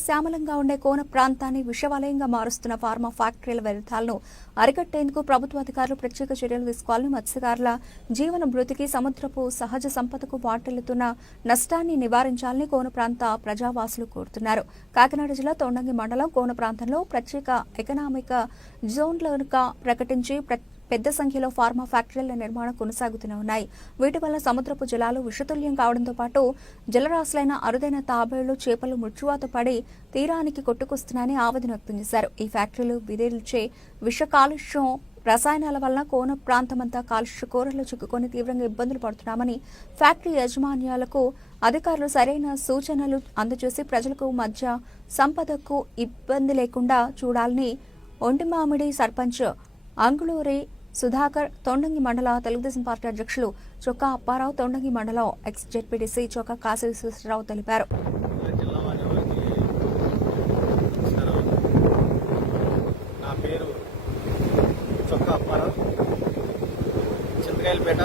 సస్యశ్యామలంగా ఉండే కోన ప్రాంతాన్ని విషవలయంగా మారుస్తున్న ఫార్మా ఫ్యాక్టరీల వ్యర్థాలను అరికట్టేందుకు ప్రభుత్వ అధికారులు ప్రత్యేక చర్యలు తీసుకోవాలని, మత్స్యకారుల జీవన భృతికి, సముద్రపు సహజ సంపదకు వాటిల్లుతున్న నష్టాన్ని నివారించాలని కోన ప్రాంత ప్రజావాసులు కోరుతున్నారు. కాకినాడ జిల్లా తొండంగి మండలం కోన ప్రాంతంలో ప్రత్యేక ఎకనామిక్ జోన్లుగా ప్రకటించి పెద్ద సంఖ్యలో ఫార్మా ఫ్యాక్టరీల నిర్మాణం కొనసాగుతూనే ఉన్నాయి. వీటి వల్ల సముద్రపు జలాలు విషతుల్యం కావడంతో పాటు జలరాశులైన అరుదైన తాబేళ్లు, చేపలు మృత్యువాత పడి తీరానికి కొట్టుకొస్తున్నాయని ఆవేదన వ్యక్తం చేశారు. ఈ ఫ్యాక్టరీలు విదేల్చే విష కాలుష్యం, రసాయనాల వల్ల కోన ప్రాంతమంతా కాలుష్య కోరల్లో చిక్కుకొని తీవ్రంగా ఇబ్బందులు పడుతున్నామని, ఫ్యాక్టరీ యాజమాన్యాలకు అధికారులు సరైన సూచనలు అందజేసి ప్రజలకు మధ్య సంపదకు ఇబ్బంది లేకుండా చూడాలని ఒంటిమామిడి సర్పంచ్ అంగుళూరి సుధాకర్, తొండంగి మండల తెలుగుదేశం పార్టీ అధ్యక్షులు చొక్కా అప్పారావు, తొండంగి మండలం ఎక్స్ జెడ్పీటీసీ చొక్కా కాశీ విశ్వేశ్వరరావు తెలిపారు. నా పేరు చొక్కా అప్పారావు, చింతకాయలపేట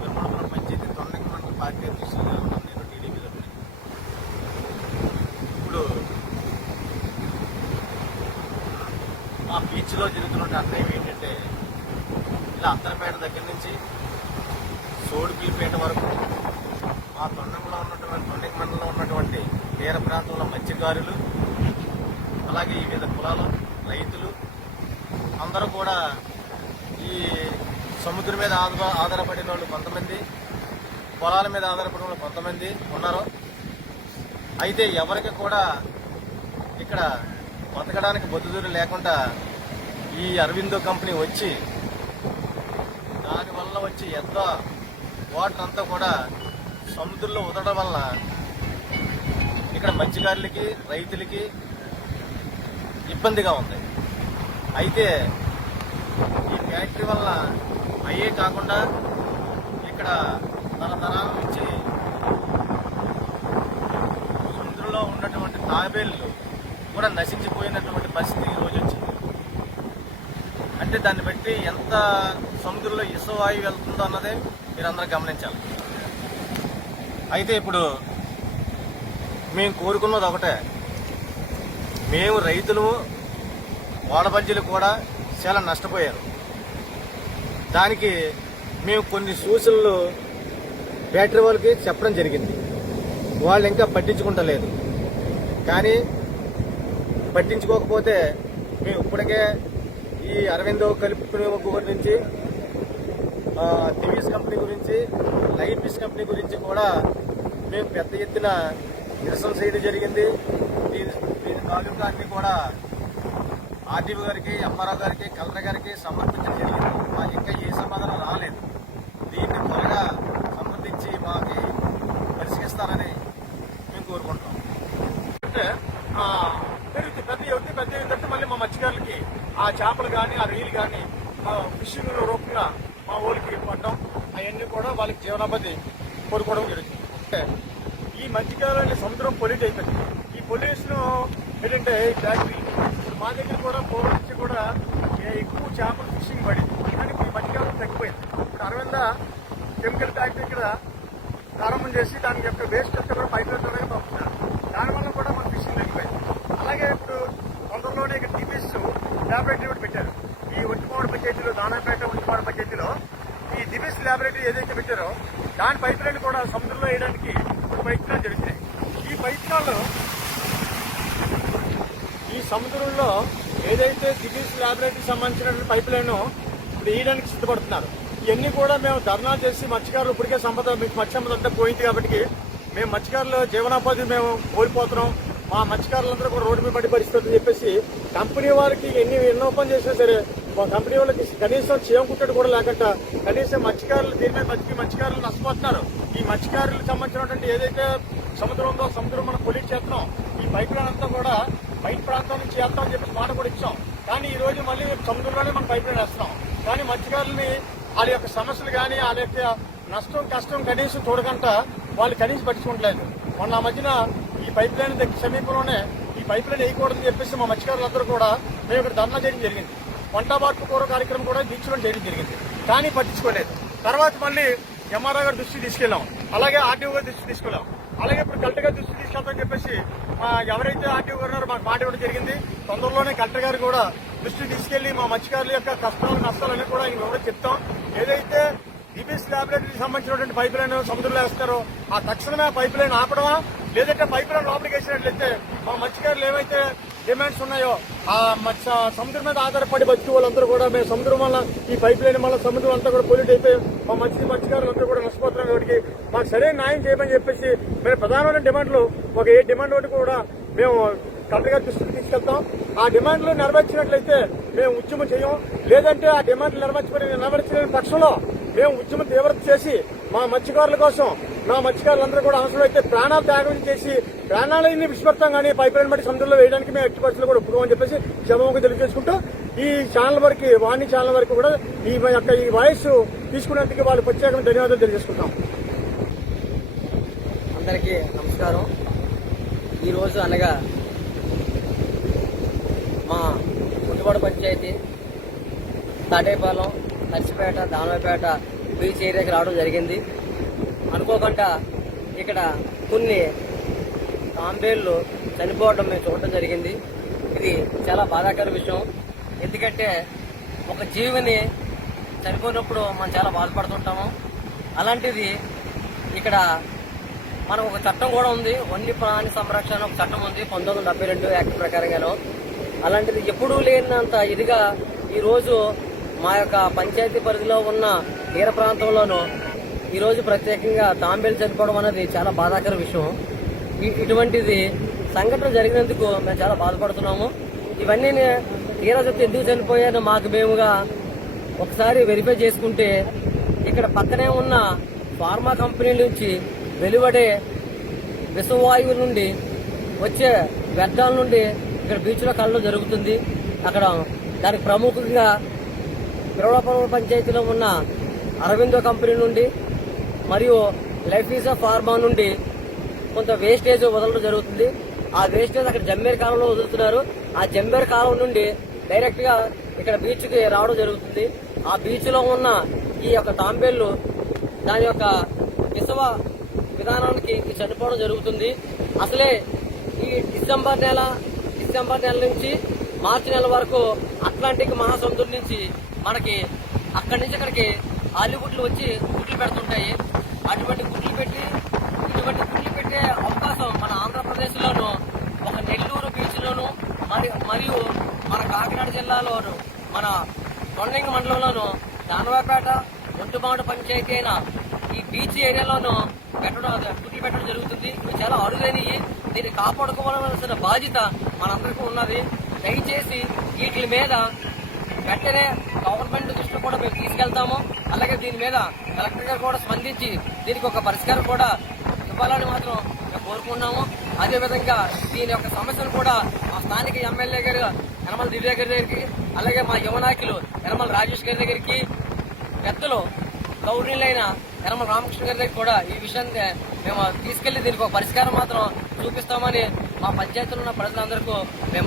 ధర్మవరం పంచాయతీ తొండంగి మండల పార్టీ అధ్యక్షులుగా ఉన్నాను. నేను టీడీపీలో. ఇప్పుడు మా బీచ్లో జరుగుతున్న అన్యాయం ఏంటంటే, ఇలా అంతరపేట దగ్గర నుంచి సోడిపిల్లిపేట వరకు మా తొండంగి మండలంలో ఉన్నటువంటి తీర ప్రాంతంలో మత్స్యకారులు, అలాగే వివిధ కులాల రైతులు అందరూ కూడా ఈ సముద్రం మీద ఆధారపడిన వాళ్ళు కొంతమంది, పొలాల మీద ఆధారపడిన వాళ్ళు కొంతమంది ఉన్నారు. అయితే ఎవరికి కూడా ఇక్కడ బతకడానికి బతుకుదురు లేకుండా ఈ అరవిందో కంపెనీ వచ్చి దానివల్ల వచ్చి ఎంత వాటర్ అంతా కూడా సముద్రంలో వదలడం వల్ల ఇక్కడ మత్స్యకారులకి, రైతులకి ఇబ్బందిగా ఉంది. అయితే ఈ ఫ్యాక్టరీ వల్ల అయ్యే కాకుండా ఇక్కడ తరతరాల నుంచి సముద్రంలో ఉన్నటువంటి తాబేళ్లు కూడా నశించిపోయినటువంటి పరిస్థితి ఈ రోజు వచ్చింది. అంటే దాన్ని బట్టి ఎంత సముద్రంలో ఇసువాయువు వెళ్తుందో అన్నదే మీరందరూ గమనించాలి. అయితే ఇప్పుడు మేము కోరుకున్నది ఒకటే, మేము రైతులు, వాడబంజీలు కూడా చాలా నష్టపోయారు. దానికి మేము కొన్ని సూచనలు ఫ్యాక్టరీ వాళ్ళకి చెప్పడం జరిగింది. వాళ్ళు ఇంకా పట్టించుకుంటలేదు. కానీ పట్టించుకోకపోతే మేము ఇప్పటికే ఈ అరవిందో కలుపుకునే గురించి, దివీస్ కంపెనీ గురించి, లైఫ్ ఫిష్ కంపెనీ గురించి కూడా మేము పెద్ద ఎత్తున నిరసన చేయడం జరిగింది. దీని తాలూకా అన్ని కూడా ఆర్డీఓ గారికి, ఎంఆర్ఓ గారికి, కలెక్టర్ గారికి సమర్పించడం జరిగింది. మాకు ఇంకా ఏ సమాధానం రాలేదు. దీన్ని త్వరగా సంబంధించి మాకు పరిశీలిస్తారని మేము కోరుకుంటున్నాం. అంటే పెద్ద ఏంటంటే మళ్ళీ మా మత్స్యకారులకి ఆ చేపలు కానీ, ఆ రొయ్యలు కానీ ఫిషింగ్ రూపంగా మా ఊరికి పడడం, అవన్నీ కూడా వాళ్ళకి జీవనోపాధి కోరుకోవడం జరుగుతుంది. అంటే ఈ మధ్యకాలంలో సముద్రం పొల్యూట్ అయిపోయింది. ఈ పొల్యూషన్ ఏంటంటే ఫ్యాక్టరీ ఇప్పుడు మా దగ్గర కూడా పోవడం నుంచి కూడా ఎక్కువ చేపలు ఫిషింగ్ పడింది. కానీ ఈ మధ్యకాలం తగ్గిపోయింది. ఇప్పుడు అరవింద కెమికల్ ఫ్యాక్టరీ ఇక్కడ ప్రారంభం చేసి దానికి యొక్క వేస్ట్ అంతా కూడా పైపు ద్వారా పంపుతున్నారు. దానివల్ల కూడా మన ఫిషింగ్ తగ్గిపోయింది. అలాగే ఇప్పుడు తొందరలోనే ఇక్కడ టీపీఎస్ ల్యాబొరేటరీ కూడా పెట్టారు. ఈ ఒంటిమామిడి పంచాయతీలో, దానాపేట ఒంటిమామిడి పంచాయతీలో ఈ దిబీస్ ల్యాబొరేటరీ ఏదైతే పెట్టారో దాని పైప్ లైన్ కూడా సముద్రంలో వేయడానికి ఒక ప్రయత్నాలు జరుగుతున్నాయి. ఈ ప్రయత్నాల్లో ఈ సముద్రంలో ఏదైతే దిబీస్ ల్యాబొరేటరీకి సంబంధించినటువంటి పైప్ లైన్ ఇప్పుడు వేయడానికి సిద్ధపడుతున్నారు. ఇవన్నీ కూడా మేము ధర్నా చేసి మత్స్యకారులు ఇప్పటికే మత్స్య సంపద అంతా పోయింది కాబట్టి మేము మత్స్యకారుల జీవనోపాధి మేము కోల్పోతున్నాం. మా మత్స్యకారులందరూ కూడా రోడ్డు మీద పడి పరిస్థితి అని చెప్పేసి కంపెనీ వాళ్ళకి ఎన్నో పని చేసినా సరే మా కంపెనీ వాళ్ళకి కనీసం చేయకుంటాడు కూడా లేకుండా కనీసం మత్స్యకారులు దీని మీద బతికి మత్స్యకారులు నష్టపోతున్నారు. ఈ మత్స్యకారులకు సంబంధించినటువంటి ఏదైతే సముద్రం ఉందో సముద్రం మనం పొల్యూట్ చేస్తున్నాం. ఈ పైప్ లైన్ అంతా కూడా బయట ప్రాంతం నుంచి చేస్తామని చెప్పి మాట కూడా ఇచ్చాం. కానీ ఈ రోజు మళ్ళీ సముద్రంలోనే మనం పైప్ లైన్ వేస్తున్నాం. కానీ మత్స్యకారులని వాళ్ళ యొక్క సమస్యలు కానీ వాళ్ళ యొక్క నష్టం కష్టం కనీసం చూడకుండా వాళ్ళు కనీసం పట్టించుకోవట్లేదు. మొన్న ఆ మధ్యన ఈ పైప్ లైన్ దగ్గర సమీపంలోనే ఈ పైప్ లైన్ వేయకూడదని చెప్పేసి మా మత్స్యకారులందరూ కూడా మేము ఇక్కడ ధర్నా చేయడం జరిగింది. వంట బాటు పూర్వ కార్యక్రమం కూడా దీక్షలో చేయడం జరిగింది. కానీ పట్టించుకోలేదు. తర్వాత మళ్ళీ ఎంఆర్ఓ గారి దృష్టికి తీసుకెళ్లాం, అలాగే ఆర్డీఓ గారి దృష్టికి తీసుకెళ్లాం. అలాగే ఇప్పుడు కలెక్టర్ గారి దృష్టి తీసుకెళ్తామని చెప్పేసి ఎవరైతే ఆర్టీఓ ఉన్నారో మాకు మాట ఇవ్వడం జరిగింది. తొందరలోనే కలెక్టర్ గారు కూడా దృష్టి తీసుకెళ్లి మా మత్స్యకారుల యొక్క కష్టాలు నష్టాలన్నీ కూడా ఆయన కూడా చెప్తాం. ఏదైతే డిబిఎస్ ల్యాబొరేటరీకి సంబంధించినటువంటి పైప్ లైన్ సముద్రంలో వేస్తారో ఆ తక్షణమే పైప్ లైన్ ఆపడమా, లేదంటే పైప్ లైన్ లోపలికి వేసినట్లయితే మా మత్స్యకారులు ఏవైతే డిమాండ్స్ ఉన్నాయో ఆ సముద్రం మీద ఆధారపడి బతికి వాళ్ళందరూ కూడా మేము సముద్రం వల్ల ఈ పైప్ లైన్ వల్ల సముద్రం అంతా కూడా పొల్యూట్ అయిపోయి మా మత్స్యకారులందరూ కూడా నష్టపోతున్నాం. కాబట్టి మాకు సరైన న్యాయం చేయమని చెప్పేసి మేము ప్రధానమైన డిమాండ్లు ఒక 7 డిమాండ్ ఒకటి కూడా మేము కలెక్టర్ గారి దృష్టికి తీసుకెళ్తాం. ఆ డిమాండ్లు నెరవేర్చినట్లయితే మేము ఉద్యమం చేయం, లేదంటే ఆ డిమాండ్లు నెరవేర్చలేని పక్షంలో మేము ఉద్యమం తీవ్రత చేసి మా మత్స్యకారుల కోసం మా మత్స్యకారులందరూ కూడా అవసరం అయితే ప్రాణాలు త్యాగం చేసి ప్రాణాలన్నీ విడిచిపెడతాం. కానీ పైప్ లైన్ బట్టి సముద్రంలో వేయడానికి మేము ఎట్టి పరిస్థితులు కూడా ఒప్పుకోమని చెప్పేసి క్షమముఖం తెలియజేసుకుంటూ ఈ ఛానల్ వరకు వాణి ఛానల్ వరకు కూడా ఈ వాయిస్ తీసుకునేందుకు వాళ్ళు ప్రత్యేకంగా ధన్యవాదాలు తెలియజేసుకుంటాం. అందరికీ నమస్కారం. ఈరోజు అనగా మా పుట్టుబడి పంచాయతీ తాటేపాలెం, నర్సిపేట, దానవపేట బీచ్ ఏరియాకి రావడం జరిగింది. అనుకోకుండా ఇక్కడ కొన్ని తాంబేళ్లు చనిపోవడం మేము చూడటం జరిగింది. ఇది చాలా బాధాకర విషయం. ఎందుకంటే ఒక జీవిని చనిపోయినప్పుడు మనం చాలా బాధపడుతుంటాము. అలాంటిది ఇక్కడ మనకు ఒక చట్టం కూడా ఉంది, వన్య ప్రాణి సంరక్షణ ఒక చట్టం ఉంది 1972 యాక్ట్ ప్రకారంగాను. అలాంటిది ఎప్పుడూ లేనంత ఇదిగా ఈరోజు మా యొక్క పంచాయతీ పరిధిలో ఉన్న తీర ప్రాంతంలోనూ ఈరోజు ప్రత్యేకంగా తాంబేలు చనిపోవడం అనేది చాలా బాధాకర విషయం. ఇటువంటిది సంఘటన జరిగినందుకు మేము చాలా బాధపడుతున్నాము. ఇవన్నీ తీరజత్తు ఎందుకు చనిపోయానో మాకు మేముగా ఒకసారి వెరిఫై చేసుకుంటే ఇక్కడ పక్కనే ఉన్న ఫార్మా కంపెనీ నుంచి వెలువడే విషవాయువు నుండి వచ్చే వ్యర్థాల నుండి ఇక్కడ బీచ్లో కలవడం జరుగుతుంది. అక్కడ దానికి ప్రముఖంగా పిరవలపురం పంచాయతీలో ఉన్న అరవిందో కంపెనీ నుండి మరియు లైఫీసా ఫార్మా నుండి కొంత వేస్టేజ్ వదలడం జరుగుతుంది. ఆ వేస్టేజ్ అక్కడ జమ్మేరు కాలంలో వదులుతున్నారు. ఆ జమ్మేరు కాలం నుండి డైరెక్ట్ గా ఇక్కడ బీచ్ కి రావడం జరుగుతుంది. ఆ బీచ్ లో ఉన్న ఈ యొక్క తాంబేళ్లు దాని యొక్క విషవ విధానానికి చనిపోవడం జరుగుతుంది. అసలే ఈ డిసెంబర్ నెల నుంచి మార్చి నెల వరకు అట్లాంటిక్ మహాసముద్రం నుంచి మనకి అక్కడి నుంచి ఇక్కడికి ఆలిగుడ్లు వచ్చి గుడ్లు పెడుతుంటాయి. ఇటువంటి గుడ్లు పెట్టే అవకాశం మన ఆంధ్రప్రదేశ్ లోను, ఒక నెల్లూరు బీచ్ లోను మరియు మన కాకినాడ జిల్లాలోను, మన కొండంగ మండలంలోను, దానవాపేట, ఒంటుమాడు పంచాయతీ అయిన ఈ బీచ్ ఏరియాలోను గుడ్లు పెట్టడం జరుగుతుంది. ఇవి చాలా అరుదైనవి. దీన్ని కాపాడుకోవాల్సిన బాధ్యత మనందరికీ ఉన్నది. దయచేసి వీటి మీద వెంటనే గవర్నమెంట్ దృష్టిలో కూడా మేము తీసుకెళ్తాము. అలాగే దీని మీద కలెక్టర్ గారు కూడా స్పందించి దీనికి ఒక పరిష్కారం కూడా ఇవ్వాలని మాత్రం మేము కోరుకున్నాము. అదేవిధంగా దీని యొక్క సమస్యను కూడా మా స్థానిక ఎమ్మెల్యే గారు యనమల దివ్య గారి దగ్గరికి, అలాగే మా యువ నాయకులు యనమల రాజేష్ గారి దగ్గరికి, పెద్దలు గౌరవనీయులైన యనమల రామకృష్ణ గారి దగ్గర కూడా ఈ విషయాన్ని మేము తీసుకెళ్లి దీనికి ఒక పరిష్కారం మాత్రం చూపిస్తామని మా పంచాయతీలో ఉన్న ప్రజలందరికీ మేము